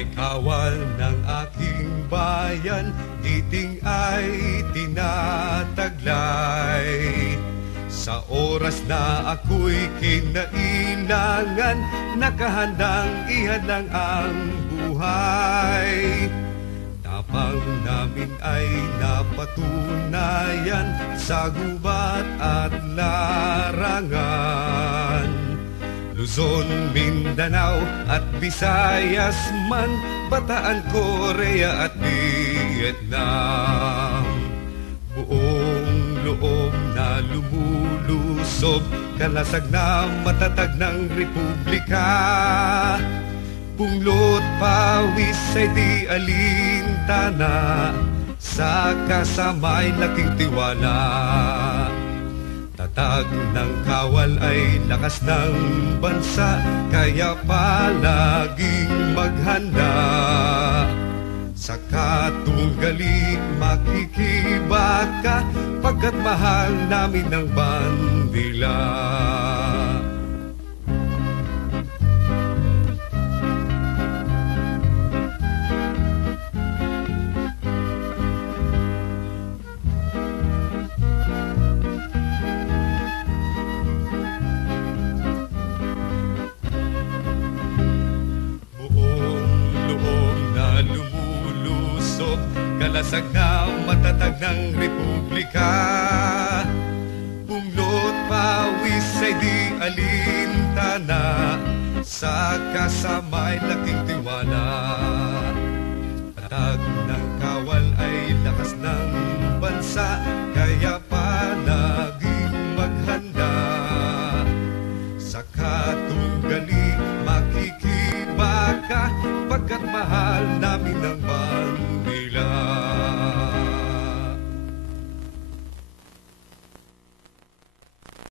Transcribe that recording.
ay kawal ng aking bayan, iting ay tinataglay. Sa oras na ako'y kinailangan, nakahandang ihadlang ang buhay. Tapang namin ay napatunayan sa gubat at larangan. Luzon, Mindanao at Visayas man, Bataan, Korea at Vietnam. Buong loob na lumulusob, kalasag na matatag ng republika. Bunglot pawis ay di alintana, sa kasamay laking tiwala. Tatag ng kawal ay lakas ng bansa, kaya palaging maghanda. Sa katunggali makikibaka, pagkat mahal namin ang bandila. Kalasag na matatag ng republika. Bunglot pawis ay di alintana, sa kasamay laking tiwala. Tatag ng kawal ay lakas ng bansa, kaya palaging maghanda. Sa katunggali makikibaka, pagkat mahal namin ang bansa.